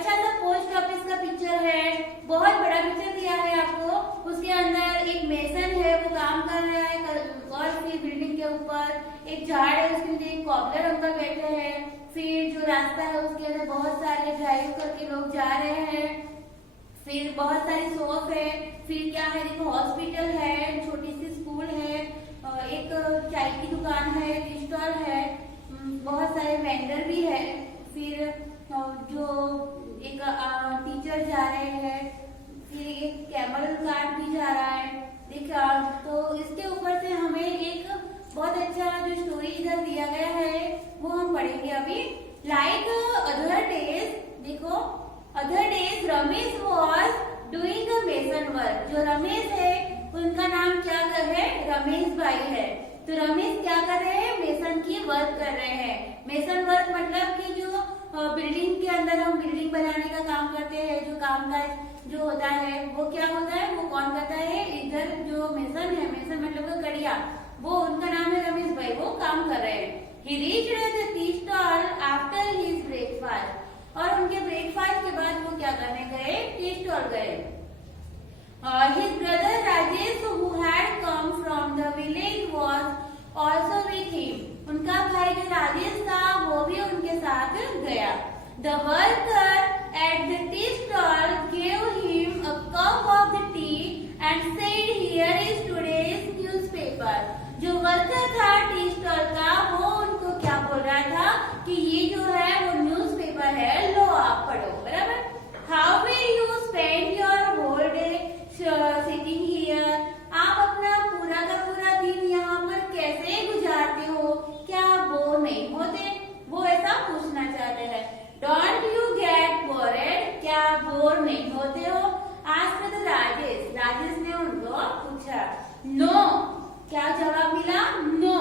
अच्छा सा post office का पिक्चर है, बहुत बड़ा पिक्चर दिया है आपको। उसके अंदर एक मेसन है, वो काम कर रहा है और फिर बिल्डिंग के ऊपर एक झाड़ है, उसके नीचे एक कॉबलर अंकल बैठे हैं। फिर जो रास्ता है उसके अंदर बहुत सारे ड्राइव करके लोग जा रहे हैं। फिर बहुत सारी शॉप है। फिर क्या है, देखो हॉस्पिटल है, छोटी सी स्कूल है, एक चाय की दुकान है, टी स्टॉल है, बहुत सारे वेंडर भी है। फिर जो एक टीचर जा रहे हैं, फिर एक कैमल कार्ड भी जा रहा है। देखा तो इसके ऊपर से हमें एक बहुत अच्छा जो स्टोरी इधर दिया गया है वो हम पढ़ेंगे अभी। लाइक अदर डेज, देखो other days Ramesh was doing a mason work. जो रमेश है उनका नाम क्या है, रमेश भाई है। तो रमेश क्या कर रहे हैं, मेसन की वर्क कर रहे हैं। मेसन वर्क मतलब कि जो बिल्डिंग के अंदर हम बिल्डिंग बनाने का काम करते हैं, जो काम का जो होता है वो क्या होता है, वो कौन करता है, इधर जो मेसन है, मेसन मतलब कड़िया, वो उनका नाम है रमेश भाई, वो काम कर रहे हैं। He reached the tea stall after his breakfast। और उनके ब्रेकफास्ट के बाद वो क्या करने गए, टी स्टॉल गए। His brother Rajesh, who had come from the village, was also with him। उनका भाई जो राजेश था वो भी उनके साथ गया। The worker at the tea stall gave him a cup of the tea and said, "Here is today's newspaper।" जो वर्कर था टी स्टॉल का, वो उनको क्या बोल रहा था कि ये जो है वो न्यूज़पेपर है, लो आप पढ़ो, बराबर। How will you spend your whole day sitting here? आप अपना पूरा का पूरा दिन यहाँ पर कैसे गुजारते हो, क्या बोर नहीं होते, वो ऐसा पूछना चाहते हैं। Don't you get bored? क्या बोर नहीं होते हो, asked राजेश। राजेश ने उनको पूछा। No, क्या जवाब मिला, no.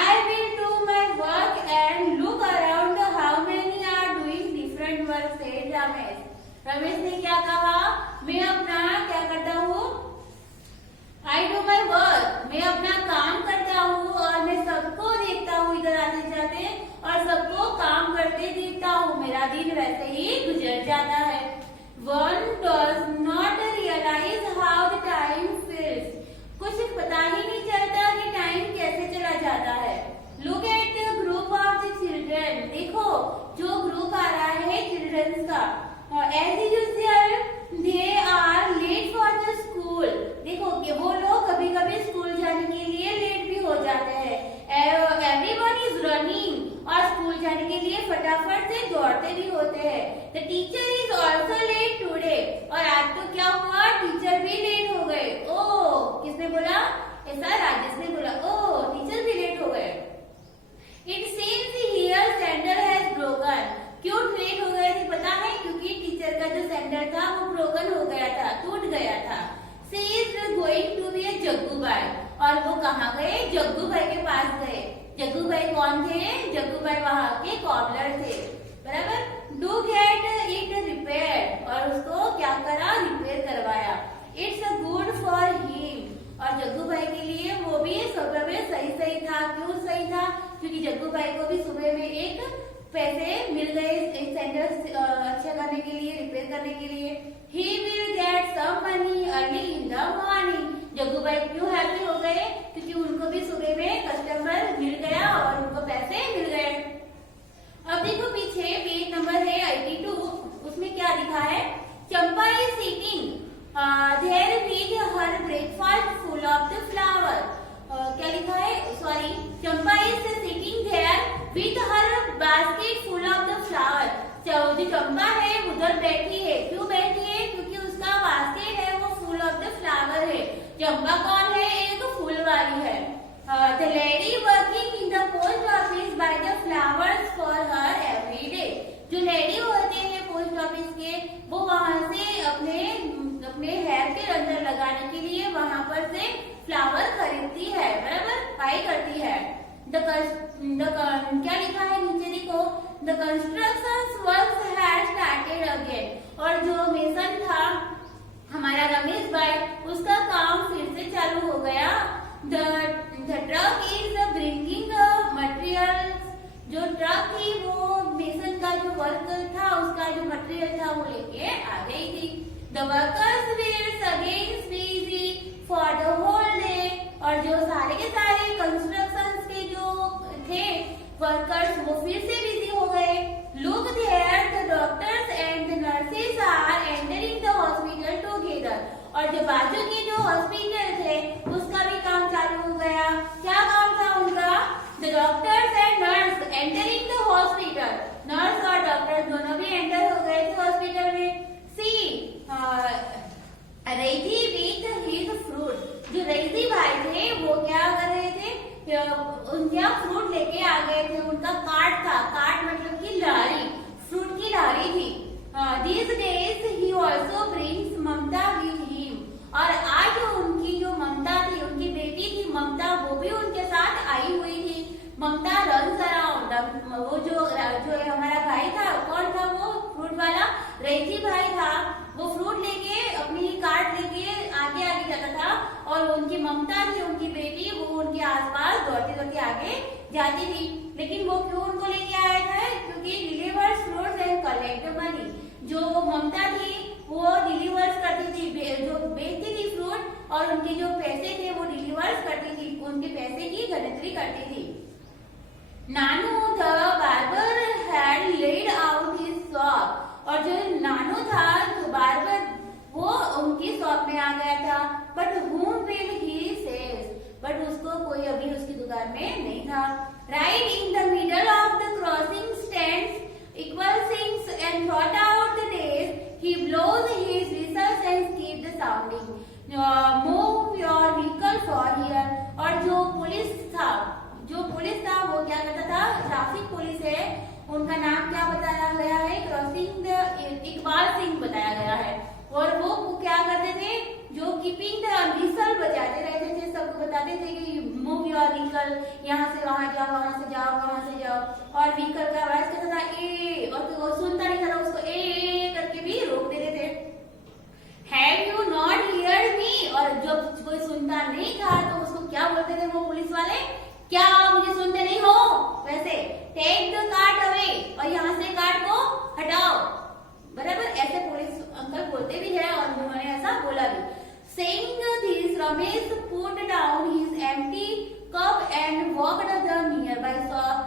I will do my work and look around how many are doing different work, said Ramesh. Ramesh ने क्या कहा, मैं अपना क्या करता हूँ, I do my work, मैं अपना काम करता हूँ और मैं सबको देखता हूँ इधर आते जाते और सबको काम करते देखता हूँ, मेरा दिन वैसे ही गुजर जाता है। One does not realize how the time feels। कुछ पता ही नहीं चलता कि टाइम कैसे चला जाता है। Look at the group of the children। देखो जो ग्रुप आ रहा है चिल्ड्रंस का। As usual they are late for the school। देखो कि वो लोग कभी कभी स्कूल जाने के लिए लेट भी हो जाते हैं। Everyone is running। और स्कूल जाने के लिए फटाफट से दौड़ते भी होते हैं। The teacher is also late today। और आज तो क्या हुआ, टीचर भी लेट हो गए। ओ किसने बोला, ऐसा राजेश ने बोला, ओ टीचर भी लेट हो गए। It seems here sandal has broken। क्यों लेट हो गए थे पता है, क्योंकि टीचर का जो सैंडल था वो ब्रोकन हो गया था, टूट गया था। She is going to be a Jaggu भाई। और वो कहाँ गए, जग्गू भाई के पास गए। जग्गू भाई कौन थे, जग्गू भाई वहाँ के कॉबलर थे, बराबर। Do get it repaired। और उसको क्या करा, रिपेयर करवाया। It's good for him। और जग्गू भाई के लिए वो भी सुबह में सही था। क्यों सही था, क्योंकि जग्गू भाई को भी सुबह में एक पैसे मिल गए सैंडल अच्छा करने के लिए, रिपेयर करने के लिए। He will get some money early in the morning। Jaggu भाई क्यों हैप्पी हो गए, क्योंकि उनको भी सुबह में कस्टमर मिल गया और उनको पैसे मिल गए। अब देखो पीछे पेज नंबर है 82, उसमें क्या लिखा है, Champa is sitting there with her breakfast full of the flower. क्या लिखा है, sorry, Champa is sitting there with her basket full of the flower. जो चंपा है उधर बैठी है, क्यों बैठी है, क्योंकि उसका बास्केट है वो फुल ऑफ द फ्लावर है। चंपा कौन है, एक फूल वाली है। The lady working in the post office buy the flowers for her every day। जो लेडी होते हैं पोस्ट ऑफिस के, वो वहाँ से अपने हेयर के अंदर लगाने के लिए वहाँ पर से फ्लावर खरीदती है, बराबर, बाई करती है। क्या लिखा है नीचे देखो, the construction work had started again. और जो मेसन था हमारा रमेश भाई, उसका काम फिर से चालू हो गया। The truck is bringing material. जो ट्रक थी वो मेसन का जो वर्क था, उसका जो मटेरियल था the workers were again busy for the whole day. और जो सारे के सारे कंस्ट्रक्शंस के जो थे वर्कर्स वो फिर से बिजी हो गए। Look there the doctors and the nurses are entering the hospital together. और जो बाजू के जो हॉस्पिटल थे उसका भी काम चालू हो गया। क्या काम था उनका? The doctors and nurse entering the hospital. Nurse और डॉक्टर दोनों भी एंटर हो गए थे हॉस्पिटल में। सी रईजी विथ हिज फ्रूट। जो रईजी भाई थे वो क्या कर रहे थे? उनका फ्रूट लेके आ गए थे। उनका कार्ट था, कार्ट मतलब की लारी, फ्रूट की लारी थी। These days he also brings Mamata with him। और आज उनकी जो ममता थी, उनकी बेटी थी ममता, वो भी उनके साथ आई हुई थी। ममता runs around। वो जो हमारा भाई था, कौन था वो? फ्रूट वाला रईजी भाई था। वो फ्रूट लेके अपनी कार्ट लेके आगे आगे जाता था और उनकी ममता थी, उनकी बेटी, वो उनके आसपास दौड़ती दौड़ती आगे जाती थी। लेकिन वो क्यों उनको लेके आया था? क्योंकि deliver fruits and collect money. जो ममता थी वो डिलीवर्स करती थी, जो बेचती थी फ्रूट और उनके जो पैसे थे वो डिलीवर्स करती थी, उनके पैसे की गिनती करती थी। Nanu the barber had laid out his shop. और जो नानू था, जो बार्बर, वो उनकी शॉप में आ गया था। But whom will he says? But उसको कोई अभी उसकी दुकान में नहीं था। Right in the middle of the crossing stands equal sings and throat out the days. He blows his whistles and keep the sounding। Move your vehicle for here। और जो पुलिस था वो क्या करता था? ट्रैफिक पुलिस है, उनका नाम क्या बताया गया है? क्रॉसिंग द इकबाल सिंह बताया गया है। और वो क्या करते थे? जो कीपिंग द व्हिसल बजाते रहते थे, सबको बताते थे कि मूव योर व्हीकल, यहाँ से वहां जाओ, वहां से जाओ, वहां से जाओ। और व्हीकल का आवाज कैसा था? ए। और वो सुनता नहीं था, उसको ए करके भी रोक देते थे। हैव यू नॉट हियर्ड मी? और जब कोई सुनता नहीं था तो उसको क्या बोलते थे वो पुलिस वाले? क्या मुझे सुनते नहीं हो? वैसे टेक द कार्ट अवे। और यहाँ से कार्ट को हटाओ। बराबर ऐसे पुलिस अंकल बोलते भी है और उन्होंने ऐसा बोला भी। Saying this, Ramesh put down his empty cup and walked the nearby shop।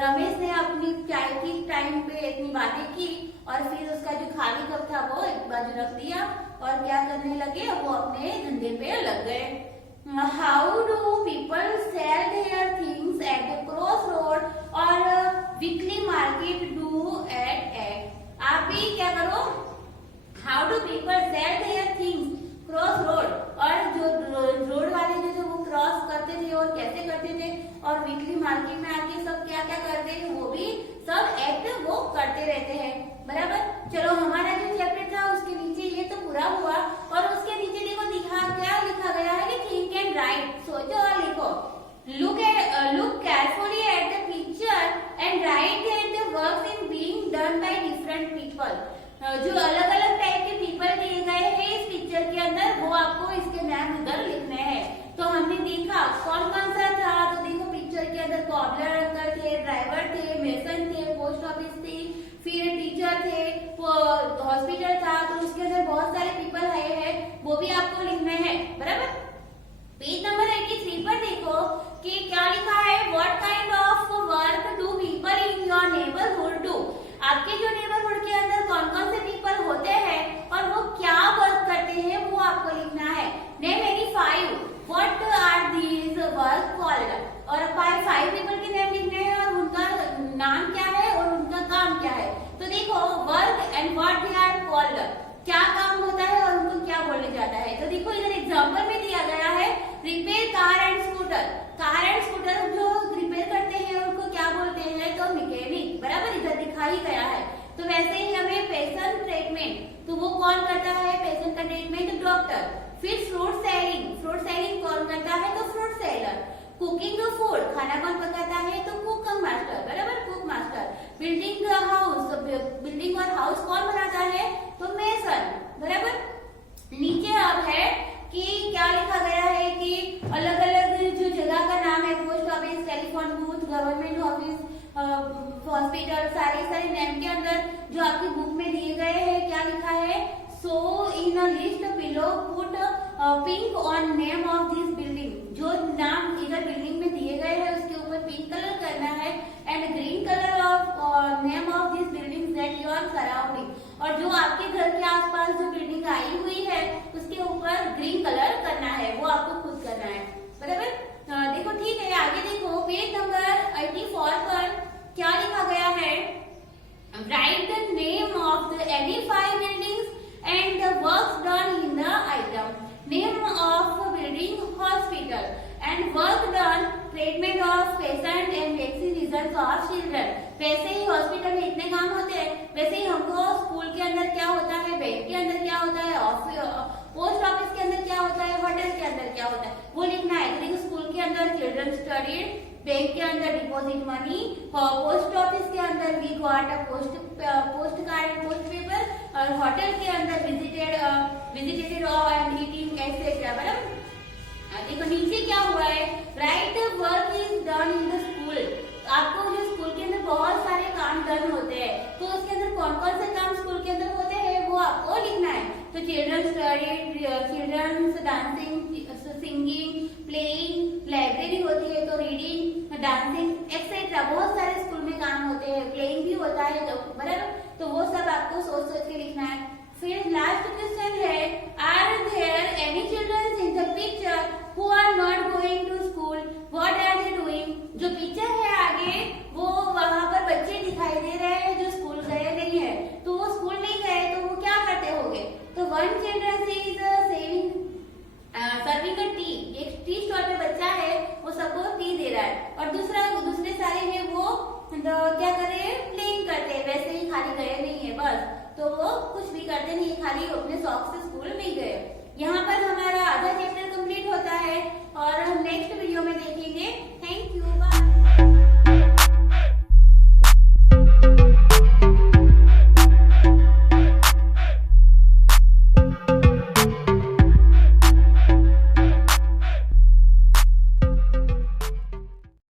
Ramesh ने अपनी चाय की टाइम पे इतनी बातें की और फिर उसका जो खाली कप था वो एक बाजू रख दिया और क्या करने लगे? वो अपने धंधे पे लग गए। How do people sell their things at the crossroad और weekly market do at? आप भी क्या करो? How do people sell their things cross road. और जो रोड वाले जो वो क्रॉस करते थे और कैसे करते थे और वीकली मार्केट में आके सब क्या क्या करते थे वो भी सब एक्ट वो करते रहते हैं। बराबर। चलो हमारा जो चैप्टर था उसके नीचे ये तो पूरा हुआ और उसके नीचे देखो क्या लिखा गया है कि थिंक एंड राइट। सोचो और लिखो। Look carefully at the picture and right that the work in being done by different people. जो अलग अलग टाइप के पीपल दिए गए हैं इस पिक्चर के अंदर वो आपको इसके नाम उधर लिखने हैं। तो हमने देखा कौन कौन सा था। तो देखो पिक्चर के अंदर कॉबलर अंकल थे, ड्राइवर थे, मेसन थे, पोस्ट ऑफिस थी, फिर टीचर थे, हॉस्पिटल था। तो उसके अंदर बहुत सारे पीपल आए हैं, वो भी आपको लिखने हैं। बराबर। पेज नंबर 83 पर देखो कि क्या लिखा है। What kind of work do people in your neighbourhood do. आपके जो नेबरहुड के अंदर कौन कौन से पीपल होते हैं और वो क्या वर्क करते हैं वो आपको लिखना है। Name any 5। What are these work called. और 5 पीपल के नेम लिखने हैं और उनका नाम क्या है और उनका काम क्या है। तो देखो work and what they are called, क्या काम होता है और उनको क्या बोला जाता है। तो देखो इधर एग्जाम्पल में दिया गया है repair car and scooter. Car and scooter जो रिपेयर करते हैं उनको क्या बोलते हैं? तो मैकेनिक। बराबर। इधर दिखा ही गया है। तो वैसे ही हमें पेशेंट ट्रीटमेंट, तो वो कौन करता है पेशेंट का ट्रीटमेंट? डॉक्टर। फिर फ्रूट सेलिंग कौन करता है? तो फ्रूट सेलर। कुकिंग फूड, खाना कौन पकाता है? तो कुक मास्टर। बराबर। Cook master. Building house, building और हाउस कौन बनाता है? तो मेसन। बराबर। नीचे अब है कि क्या लिखा गया है कि अलग अलग जो जगह का नाम है, post office, telephone booth, government office, hospital, सारे नेम के अंदर जो आपकी बुक में दिए गए हैं क्या लिखा है? So in a list below put pink on name of this building. जो नाम इधर बिल्डिंग में दिए गए हैं उसके ऊपर पिंक कलर करना है and green colour of name of this building that you are surrounding. और जो आपके घर के आसपास जो बिल्डिंग आई हुई है उसके ऊपर ग्रीन कलर करना है, वो आपको खुद करना है. बराबर. देखो ठीक है, आगे देखो पेज नंबर 84 पर क्या लिखा गया है. Right the name of the any 5 buildings and the works done in the item. Name of building hospital and work done treatment of patient and vaccinations of children. वैसे ही हॉस्पिटल में इतने काम होते हैं, वैसे ही हमको स्कूल के अंदर क्या होता है, बैंक के अंदर क्या होता है, पोस्ट ऑफिस के अंदर क्या होता है, होटल के अंदर क्या होता है, वो लिखना है. देखो स्कूल के अंदर चिल्ड्रन स्टडीड, बैंक के अंदर डिपॉजिट मनी, पोस्ट ऑफिस के अंदर we got a post card and post paper, और होटल के अंदर विजिटेड एंड ईटिंग एक्सेट्रा. बराबर. देखो नीचे क्या हुआ है. Right work is done in the school. आपको जो स्कूल के अंदर बहुत सारे काम डन होते हैं, तो उसके अंदर कौन कौन से काम स्कूल के अंदर होते हैं वो आपको लिखना है. तो children study, children's dancing, singing, playing, library होती है तो रीडिंग, डांसिंग एक्सेट्रा. बहुत सारे स्कूल में काम होते हैं, प्लेइंग भी होता है. तो बराबर, तो वो सब आपको सोच सोच के लिखना है. फिर लास्ट क्वेश्चन है, are there any children's in the picture who are not going to school, what are they doing. जो पिक्चर है आगे वो वहां पर बच्चे दिखाई दे रहे हैं जो स्कूल गए नहीं है, तो वो स्कूल नहीं गए तो वो क्या करते होंगे. तो one children is serving a T. एक टी स्टॉल पे बच्चा है, वो सबको टी दे रहा है, और दूसरे सारे में वो क्या कर रहे हैं, प्लेइंग करते हैं. वैसे ही खाली गए नहीं है बस, तो वो कुछ भी करते नहीं है, खाली अपने शौक से स्कूल नहीं गए. यहाँ पर हमारा आधा चैप्टर कंप्लीट होता है और हम नेक्स्ट वीडियो में देखेंगे. Thank you.